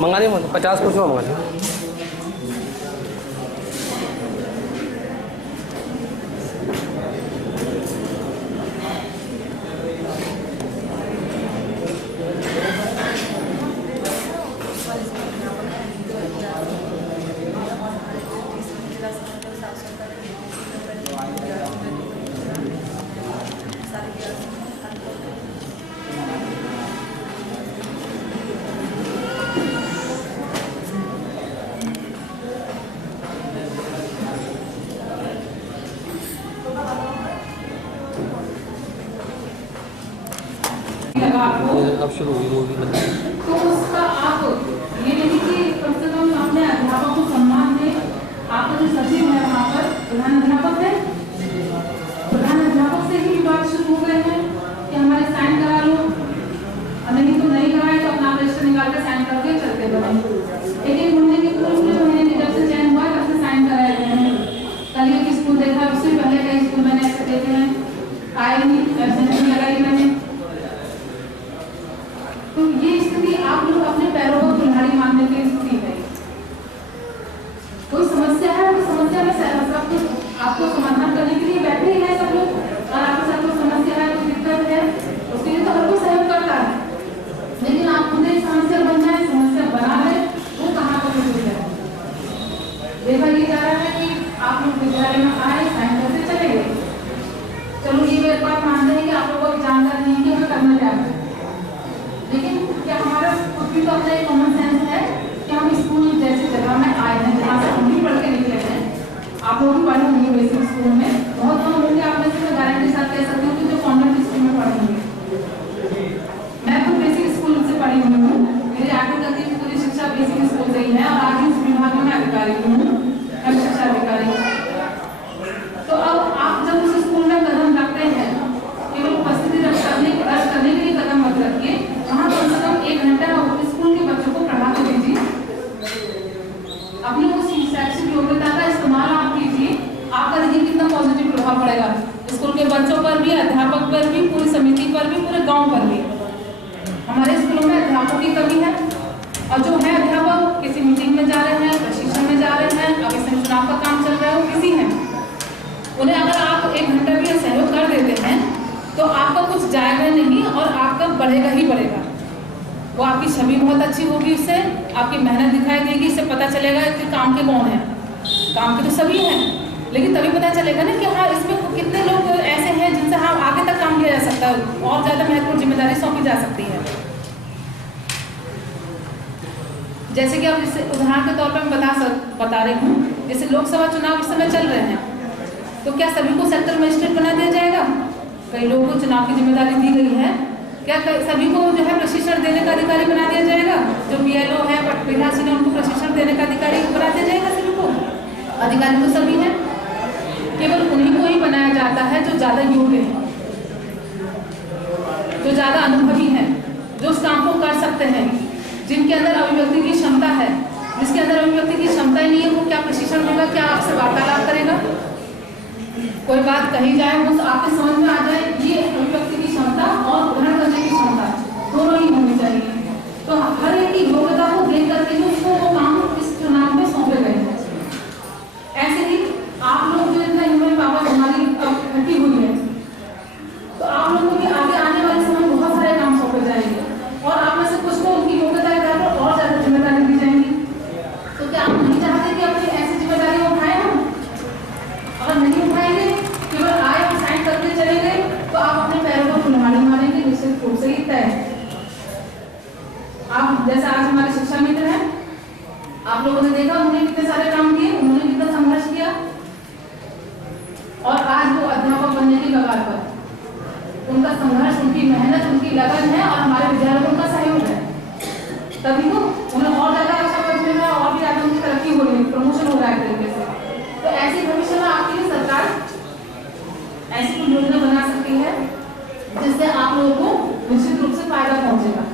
मंगा दें 50 कुछ मंगा दें। अब शुरू हुई मूवी तो उसका आप ये नहीं कि कम से कम अपने अध्यापक को सम्मान दें। आपका जो सचिव है वहाँ पर प्रधान अध्यापक है, प्रधान अध्यापक से ही बात शुरू हो गए हैं कि हमारे साइन करा लो, नहीं तो नहीं कराए तो अपना रजिस्टर निकाल के साइन करके चलते बने। एक महीने के पूरे महीने जब से चयन हुआ तब से साइन कराए गए हैं। कल एक स्कूल देखा, उससे पहले कई स्कूल मैंने ऐसे देखे हैं, आए नहीं, एब्सेंट लगाई मैंने। तो ये स्थिति आप लोग अपने पैरों पर कुल्हाड़ी मारने की स्थिति है। कोई समस्या है, उस समस्या में सब कुछ आपको समाधान करने के लिए बैठे ही है सब लोग, और आपके साथ कोई समस्या है, कोई दिक्कत है, उसके लिए तो हर कोई सहयोग करता है। लेकिन आप खुद एक समस्या बन जाए, समस्या बना ले, वो कहाँ पर शुरू है। देखा ये जा रहा है कि आप लोग विद्यालय में आए, साइन करके चले गए। चलो ये एक बात मानते हैं कि आप लोगों को जानकारी नहीं कि हमें करना क्या है, लेकिन क्या हमारा खुद भी तो अपना एक कॉमन सेंस है कि हम स्कूल जैसी जगह में आए हैं जहाँ से हम भी पढ़ के निकले हैं। आप लोग भी पढ़े होंगे बेसिक स्कूल में, बहुत कम होंगे आप में से गारंटी के साथ कह सकते हो कि जो कॉन्वेंट स्कूल में पढ़े होंगे। मैं खुद बेसिक स्कूल से पढ़ी हुई हूँ, मेरी आगे तक की पूरी शिक्षा बेसिक स्कूल से ही है, और आगे इस विभाग में अधिकारी हूँ, मैं शिक्षा अधिकारी। तो अब आप जब उस स्कूल में कदम रखते हैं, केवल उपस्थिति दर्ज करने के लिए कदम मत रखिए, वहाँ कम से कम 1 घंटा स्कूल के बच्चों को पढ़ा के दीजिए। अपनी उस शैक्षिक योग्यता का इस्तेमाल आप कीजिए। आपका देखिए कितना पॉजिटिव प्रभाव पड़ेगा स्कूल के बच्चों पर भी, अध्यापक पर भी, पूरी समिति पर भी, पूरे गांव पर भी। हमारे स्कूलों में अध्यापकों की कमी है, और जो है अध्यापक किसी मीटिंग में जा रहे हैं, प्रशिक्षण में जा रहे हैं, अब इसमें चुनाव का काम चल रहा है, वो किसी हैं। उन्हें अगर आप 1 घंटा भी सहयोग कर देते हैं तो आपका कुछ जाएगा नहीं, और आपका बढ़ेगा ही बढ़ेगा। वो आपकी छवि बहुत अच्छी होगी, इससे आपकी मेहनत दिखाई देगी, इससे पता चलेगा कि काम के कौन है। काम के तो सभी हैं, लेकिन तभी पता चलेगा ना कि हाँ इसमें कितने लोग ऐसे हैं जिनसे हाँ आगे तक काम किया जा सकता है, और ज़्यादा महत्वपूर्ण जिम्मेदारी सौंपी जा सकती है। जैसे कि आप जैसे उदाहरण के तौर पर मैं बता रही हूँ, जैसे लोकसभा चुनाव इस समय चल रहे हैं, तो क्या सभी को सेक्टर मजिस्ट्रेट बना दिया जाएगा? कई लोगों को चुनाव की जिम्मेदारी दी गई है, क्या सभी को जो है प्रशिक्षण देने का अधिकारी बना दिया जाएगा? जो बीएलओ है, पीठासीन है, उनको प्रशिक्षण देने का अधिकारी बना दिया जाएगा सभी को? अधिकारी तो सभी हैं, केवल उन्हीं को ही बनाया जाता है जो ज़्यादा योग्य है, जो ज़्यादा अनुभवी है, जो उस काम को कर सकते हैं, जिनके अंदर अभिव्यक्ति की क्षमता है। जिसके अंदर अभिव्यक्ति की क्षमता ही नहीं है, वो क्या प्रशिक्षण देगा, क्या आपसे वार्तालाप करेगा? कोई बात कही जाए वो आपके समझ में आ जाए, ये अभिव्यक्ति की क्षमता और ग्रहण करने की क्षमता दोनों ही होनी चाहिए। तो हर एक की योग्यता को देख करके जो उसको वो काम इस चुनाव में सौंपे गए हैं। ऐसे ही आप लोग जो इतना ह्यूमन पावर हमारी इकट्ठी हुई है, तो आप लोगों के आगे आने वाले समय बहुत सारे काम सौंपे जाएंगे, और आप में से कुछ को उनकी योग्यता के आधार पर और ज्यादा जिम्मेदारी दी जाएंगी। तो क्या आप नहीं चाहते कि अपनी ऐसी जिम्मेदारी उठाए हम? अगर नहीं उठाएंगे, केवल आए और साइन करके चले गए, तो आप अपने पैरों पर कुल्हाड़ी मारेंगे, निश्चित रूप से ही तय। आप जैसे आज हमारे शिक्षा मित्र हैं, आप लोगों ने देखा उन्होंने कितने सारे काम किए, उन्होंने कितना संघर्ष किया, और आज वो अध्यापक बनने की कगार पर। उनका संघर्ष, उनकी मेहनत, उनकी लगन है, और हमारे विद्यालयों का सहयोग है, तभी तो उन्हें और ज्यादा अच्छा पद मिल रहा है, और भी ज्यादा उनकी तरक्की हो रही है, प्रमोशन हो रहा है तरीके से। तो ऐसे भविष्य में आपके लिए सरकार ऐसी कोई योजना बना सकती है जिससे आप लोगों को निश्चित रूप से फायदा पहुंचेगा।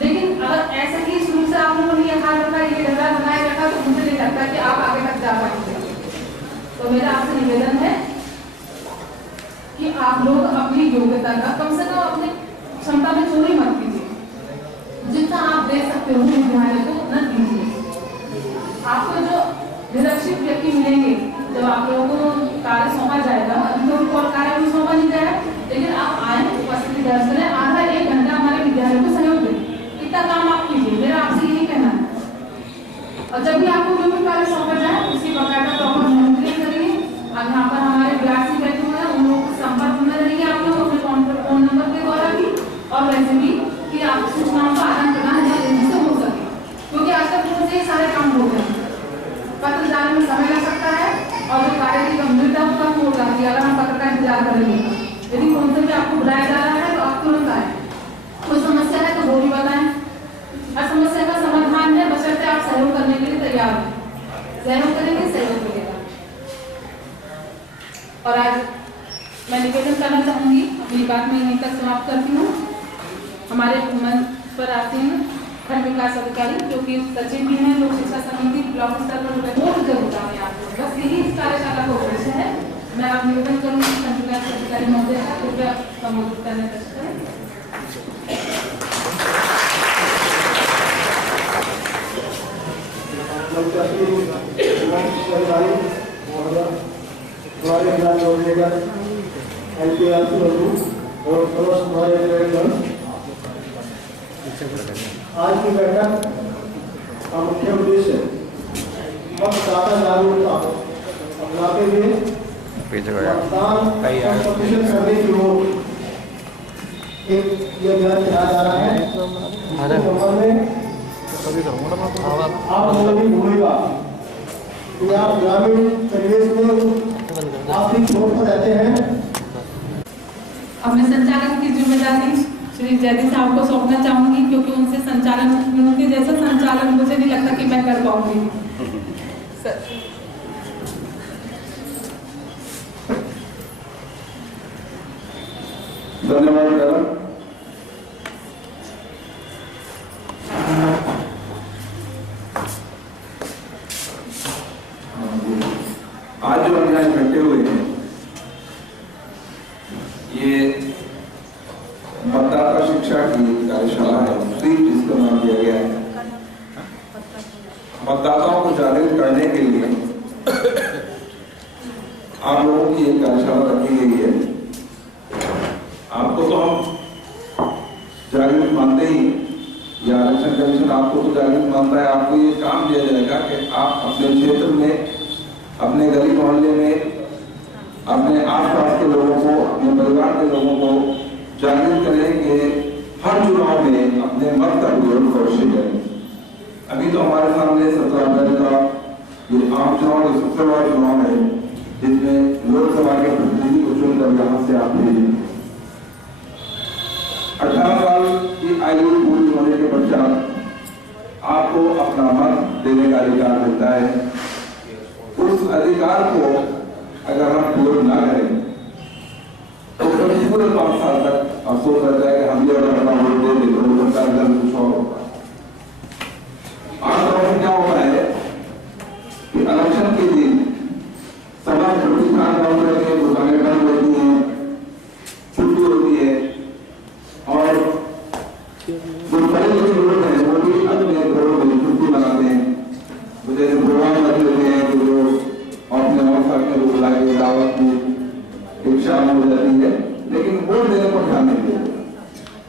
लेकिन अगर ऐसे ही शुरू से आप लोगों ने ये हाल रखा, ये ढंगा बनाए रखा, तो मुझे नहीं लगता कि आप आगे तक जा पाएंगे। तो मेरा आपसे निवेदन है कि आप लोग अपनी योग्यता का कम से कम अपनी क्षमता में चोरी मत कीजिए। जितना जितना आप दे सकते हो विद्यालय को उतना दीजिए। आपको जो निरक्षित व्यक्ति मिलेंगे, जब आप लोगों को कार्य सौंपा जाएगा, अभी तो उनको कार्य भी सौंपा नहीं गया, लेकिन आप आए, उपस्थिति दर्ज करें, आधा 1 घंटा हमारे विद्यालय को सहयोग दें। इतना काम आप कीजिए, मेरा आपसे यही कहना है। और जब भी आपको जो भी कार्य सौंपा जाए उसकी बकायदा प्रॉपर मॉनिटरिंग करिए। अब यहाँ पर हमारे विद्यार्थी बैठे हुए हैं, उन लोगों के संपर्क में रहिए आप लोग अपने फोन नंबर के द्वारा भी, और वैसे भी कि आप सूचनाओं का आदान प्रदान जल्दी से हो सके, क्योंकि आजकल फोन से सारे काम हो गए हैं। पत्र जाने में समय लग सकता है और जो कार्य की गंभीरता वो कम हो जाती है अगर हम पत्र का इंतजार करेंगे। यदि फोन से भी आपको बुलाया जा रहा है तो आप तुरंत आए, कोई समस्या है तो वो भी बताएं। हर समस्या का समाधान है, बशर्ते आप सहयोग करने के लिए तैयार हो। सहयोग करेंगे, सहयोग मिलेगा। और आज मैं निवेदन करना चाहूंगी, अपनी बात में यहीं तक समाप्त करती हूँ। हमारे मंच पर आते हैं खंड विकास अधिकारी, जो कि सचिव भी हैं, लोक शिक्षा समिति ब्लॉक स्तर पर बहुत जरूर है आपको, बस यही इस कार्यशाला का उद्देश्य है। मैं आप निवेदन करूंगी खंड विकास अधिकारी महोदय का कृपया संबोधित करने का आज की बैठक का मुख्य उद्देश्य मतदाता जागरूकता अपनाते हुए मतदान प्रतिशत करने की ओर एक ये अभियान चलाया जा रहा है। में आप लोगों की भूमिका कि आप ग्रामीण परिवेश में आर्थिक छोट पर रहते हैं। अब मैं संचालन की जिम्मेदारी श्री जयदीप साहब को सौंपना चाहूंगी, क्योंकि उनसे संचालन, उनके जैसा संचालन मुझे नहीं लगता कि मैं कर पाऊंगी। धन्यवाद। आज जो हम यहाँ इकट्ठे हुए हैं, ये मतदाता शिक्षा की कार्यशाला है, स्वीप जिसका नाम दिया गया है। मतदाताओं को जागरूक करने के लिए आप लोगों की एक कार्यशाला रखी गई है। आपको तो हम जागरूक मानते ही, या इलेक्शन कमीशन आपको तो जागरूक मानता है। आपको ये काम दिया जाएगा कि आप अपने क्षेत्र में, अपने गली मोहल्ले में, अपने आसपास के लोगों को, अपने परिवार के लोगों को जागरूक करें कि हर चुनाव में अपने मत का प्रयोग अवश्य करें। अभी तो हमारे सामने 17 अप्रैल का ये आम चुनाव, जो सबसे बड़ा चुनाव है, जिसमें लोकसभा के प्रतिनिधि को चुनकर यहाँ से आप भेजें। 18 साल की आयु पूरी होने के पश्चात आपको अपना मत देने का अधिकार मिलता है। उस अधिकार को अगर हम प्रयोग ना करें तो कभी पूरे 5 साल तक अफसोस रहता है कि हम ये अपना वोट दे देते हैं, उनका रिजल्ट कुछ और होगा। आमतौर पर क्या होता है कि इलेक्शन के दिन सभा प्रतिष्ठान बंद रहते हैं, दुकानें बंद रहती हैं, छुट्टी होती है, और जो पढ़े लिखे लोग हैं वो भी अपने घरों में छुट्टी मनाते हैं। जैसे प्रोग्राम रख लेते हैं कि जो अपने अवसर में लोग लाए दावत की एक शाम हो जाती है, लेकिन वोट देने पर ध्यान नहीं देते।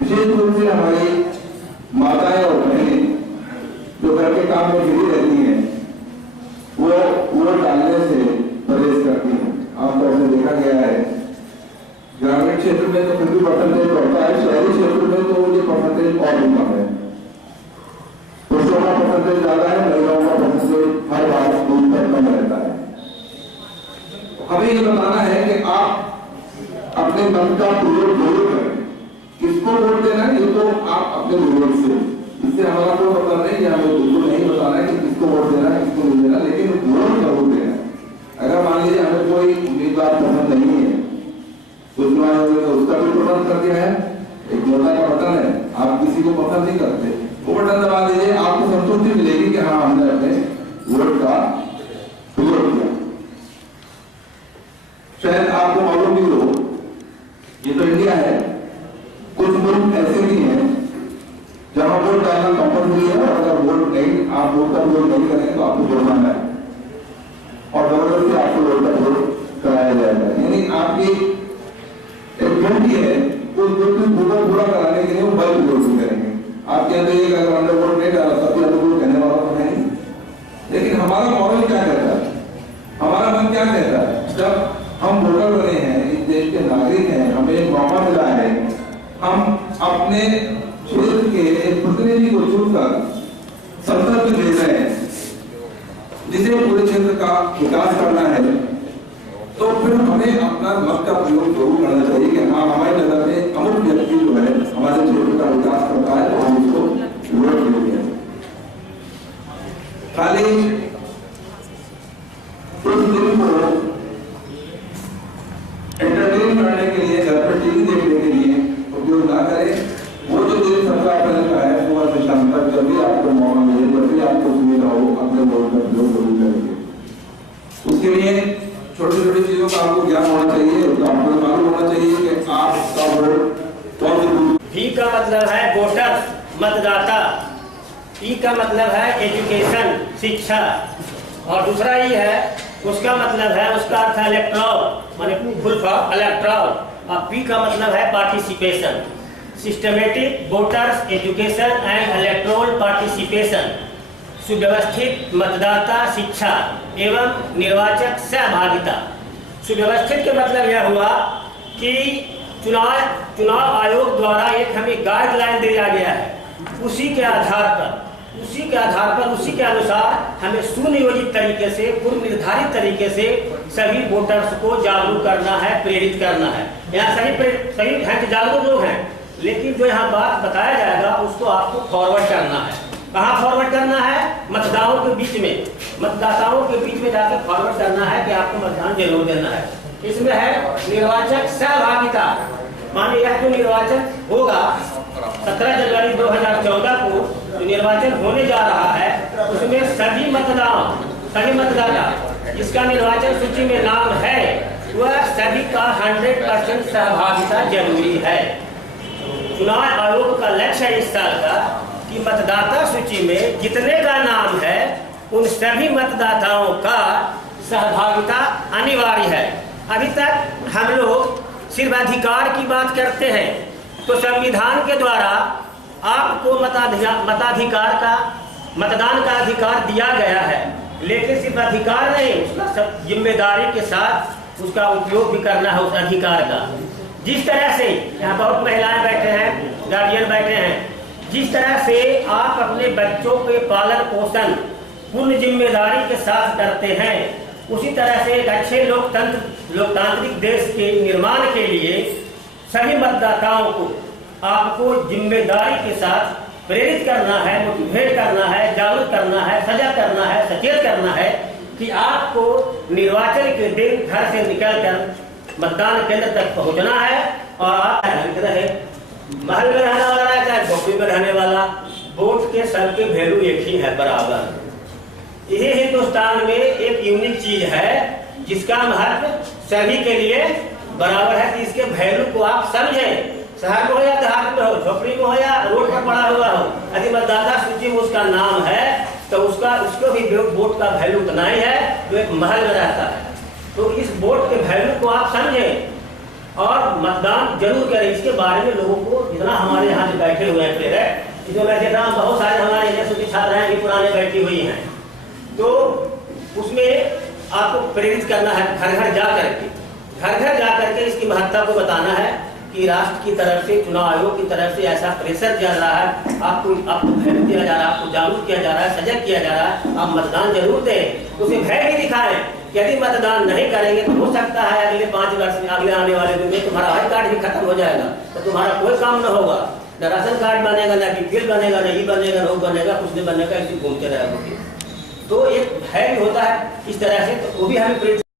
विशेष रूप से हमारी माताएं और बहनें जो घर के काम में घिरी रहती हैं, वो वोट डालने से परहेज करती हैं। आमतौर से देखा गया है, ग्रामीण क्षेत्र में तो फिर भी परसेंटेज बढ़ता है, शहरी क्षेत्र में तो ये परसेंटेज और भी कम है। पुरुषों का परसेंटेज ज्यादा है, महिलाओं का परसेंटेज हर बार दूर पर कम रहता है। हमें ये बताना है कि आप अपने मन का प्रयोग जरूर करें। किसको वोट देना है ये तो आप अपने विवेक से, इससे हमारा कोई मतलब नहीं, हमें बिल्कुल नहीं बताना है कि किसको वोट देना है, किसको नहीं देना, लेकिन वोट जरूर देना है। अगर मान लीजिए हमें कोई उम्मीदवार पसंद नहीं है तो उसका भी बटन कर दिया है, एक वोटा का बटन है, आप किसी को पसंद नहीं करते, वो बटन दबा दीजिए, आपको संतुष्टि मिलेगी कि हाँ हमने अपने वोट का प्रयोग किया। शायद आपको मालूम भी हो, ये तो इंडिया है, कुछ मुल्क ऐसे भी हैं जहां वोट डालना आप वोट का प्रयोग नहीं करेंगे तो आपको जुर्माना है और जबरदस्ती आपको वोट का प्रयोग कराया जाएगा। यानी आपकी एक ड्यूटी है, उस ड्यूटी को पूरा कराने के लिए वो बल प्रयोग करेंगे। आप कहते हैं कि अगर हमने वोट नहीं डाला तब आप लोग कहने वाला तो नहीं, लेकिन हमारा मॉडल क्या कहता है, हमारा मन क्या कहता है, जब हम वोटर बने हैं, इस देश के नागरिक हैं, हमें एक मौका मिला है, हम अपने क्षेत्र के एक प्रतिनिधि को चुनकर संसद में भेज रहे हैं जिसे पूरे क्षेत्र का विकास करना है, तो फिर हमें अपना मत का प्रयोग जरूर करना चाहिए कि हाँ हमारी नजर में अमुक व्यक्ति जो है हमारे क्षेत्र का विकास करता है तो हम उसको वोट देंगे। खाली उस दिन को एंटरटेन करने के लिए, घर पर टीवी देखने के लिए उपयोग ना करें। वो जो दिन 17 अप्रैल का है सुबह से शाम तक जब भी आपको मौका मिले, जब भी आपको सुविधा हो, अपने वोट का प्रयोग जरूर करेंगे। उसके लिए छोटी छोटी चीजों का आपको ज्ञान होना चाहिए, आपको मालूम होना चाहिए कि आपका वोट कौन सी। V का मतलब है वोटर, मतदाता। E का मतलब है एजुकेशन, शिक्षा। और दूसरा E है, उसका मतलब है, उसका अर्थ है इलेक्ट्रॉल, माने फुल फॉर्म इलेक्ट्रॉल। और P का मतलब है participation, systematic voters education and electoral participation. सुव्यवस्थित मतदाता शिक्षा एवं निर्वाचक सहभागिता। सुव्यवस्थित के मतलब यह हुआ कि चुनाव आयोग द्वारा एक हमें गाइडलाइन दिया गया है, उसी के आधार पर उसी के अनुसार हमें सुनियोजित तरीके से, पूर्व निर्धारित तरीके से सभी वोटर्स को जागरूक करना है, प्रेरित करना है। यहाँ सही हैं, जागरूक लोग हैं, लेकिन जो यहाँ बात बताया जाएगा उसको आपको फॉरवर्ड करना है। कहाँ फॉरवर्ड करना है? मतदाताओं के बीच में जाकर फॉरवर्ड करना है कि आपको मतदान जरूर देना है। इसमें है निर्वाचक सहभागिता, माने यह जो निर्वाचन होगा 17 जनवरी 2014 को जो निर्वाचन होने जा रहा है, उसमें सभी मतदाता जिसका निर्वाचन सूची में नाम है वह सभी का 100% सहभागिता जरूरी है। चुनाव आयोग का लक्ष्य है इस साल का कि मतदाता सूची में जितने का नाम है उन सभी मतदाताओं का सहभागिता अनिवार्य है। अभी तक हम लोग सिर्फ अधिकार की बात करते हैं, तो संविधान के द्वारा आपको मतदान का अधिकार दिया गया है, लेकिन सिर्फ अधिकार नहीं, उसका सब जिम्मेदारी के साथ उसका उपयोग भी करना है उस अधिकार का। जिस तरह से यहाँ बहुत महिलाएं बैठे हैं, गार्जियन बैठे हैं, जिस तरह से आप अपने बच्चों के पालन पोषण पूर्ण जिम्मेदारी के साथ करते हैं, उसी तरह से एक अच्छे लोकतांत्रिक देश के निर्माण के लिए सभी मतदाताओं को आपको जिम्मेदारी के साथ प्रेरित करना है, मोटिवेट करना है, जागरूक करना है, सजग करना है, सचेत करना है कि आपको निर्वाचन के दिन घर से निकलकर मतदान केंद्र तक पहुंचना है। और आप रहे महल में रहने वाला है चाहे झोपड़ी में रहने वाला, वोट के सर के वैल्यू एक ही है, बराबर। यही हिंदुस्तान में एक यूनिक चीज है जिसका महत्व सभी के लिए बराबर है कि इसके वैल्यू को आप समझें। शहर में हो या देहात में हो, झोपड़ी में हो या रोड पर पड़ा हुआ हो, यदि मतदाता सूची में उसका नाम है तो उसको भी वोट का वैल्यू उतना ही है जो एक महल में रहता है। तो इस वोट के वैल्यू को आप समझें और मतदान जरूर करें। इसके बारे में लोगों को जितना हमारे यहाँ जो बैठे हुए हैं प्रेरक, इसमें मैं देख रहा हूँ बहुत सारे हमारे यूनिवर्सिटी छात्र हैं भी पुराने बैठी हुई हैं, तो उसमें आपको प्रेरित करना है घर घर जा करके इसकी महत्ता को बताना है कि राष्ट्र की तरफ से, चुनाव आयोग की तरफ से ऐसा प्रेशर दिया जा रहा है, आपको भय दिया जा रहा है, आपको जागरूक किया जा रहा है, सजग किया जा रहा है, आप मतदान जरूर दें। उसे भय भी दिखाएं। यदि मतदान नहीं करेंगे तो हो सकता है अगले 5 वर्ष में, अगले आने वाले दिन में तुम्हारा आई कार्ड भी खत्म हो जाएगा, तो तुम्हारा कोई काम न होगा, न राशन कार्ड बनेगा, न बीपीएल बनेगा, न ई बनेगा, न बनेगा, कुछ नहीं बनेगा, ऐसे घूमते रहेगा। तो एक भय भी होता है इस तरह से, तो वो भी हमें